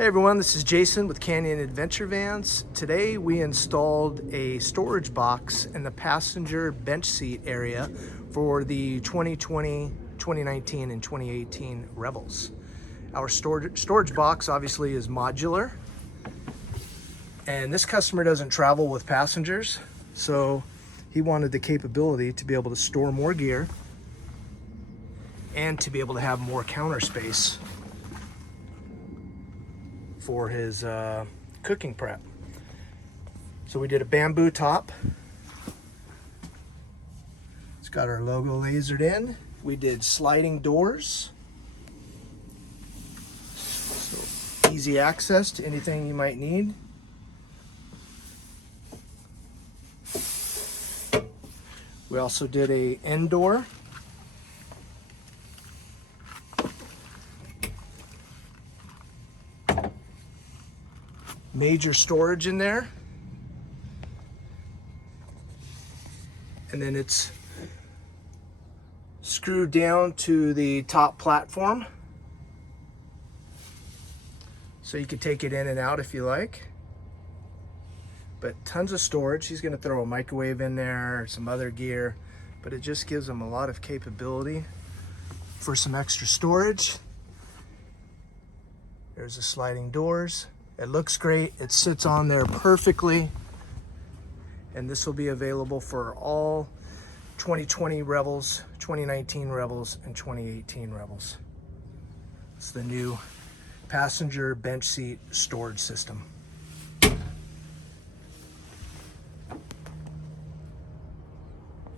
Hey everyone, this is Jason with Canyon Adventure Vans. Today we installed a storage box in the passenger bench seat area for the 2020, 2019, and 2018 Revels. Our storage box obviously is modular, and this customer doesn't travel with passengers, so he wanted the capability to be able to store more gear and to be able to have more counter space for his cooking prep. So we did a bamboo top. It's got our logo lasered in. We did sliding doors, so easy access to anything you might need. We also did a end door. Major storage in there, and then it's screwed down to the top platform, so you can take it in and out if you like. But tons of storage. He's going to throw a microwave in there, some other gear, but it just gives him a lot of capability for some extra storage. There's the sliding doors. It looks great. It sits on there perfectly. And this will be available for all 2020 Revels, 2019 Revels, and 2018 Revels. It's the new passenger bench seat storage system.